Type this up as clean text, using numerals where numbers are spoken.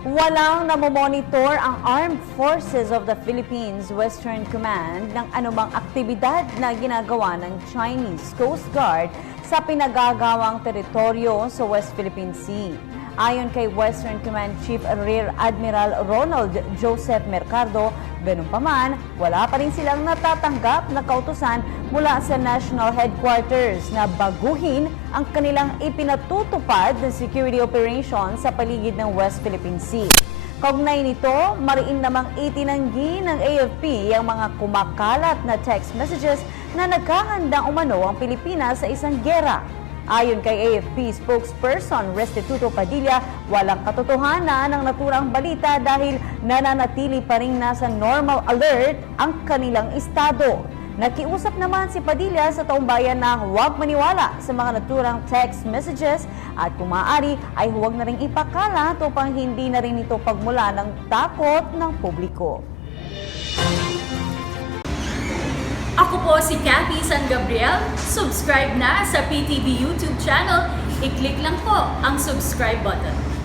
Walang namomonitor ang Armed Forces of the Philippines Western Command ng anumang aktibidad na ginagawa ng Chinese Coast Guard sa pinagagawang teritoryo sa West Philippine Sea. Ayon kay Western Command Chief Rear Admiral Ronald Joseph Mercado, ganun pa man, wala pa rin silang natatanggap na kautusan mula sa National Headquarters na baguhin ang kanilang ipinatutupad na security operation sa paligid ng West Philippine Sea. Kaugnay nito, mariin namang itinanggi ng AFP ang mga kumakalat na text messages na naghahandang umano ang Pilipinas sa isang giyera. Ayon kay AFP spokesperson Restituto Padilla, walang katotohanan ng naturang balita dahil nananatili pa rin nasa normal alert ang kanilang estado. Nakiusap naman si Padilla sa taong bayan na huwag maniwala sa mga naturang text messages at kung maaari ay huwag na rin ipakalat upang hindi na rin ito pagmula ng takot ng publiko. Ako po si Cathy San Gabriel. Subscribe na sa PTV YouTube channel. I-click lang po ang subscribe button.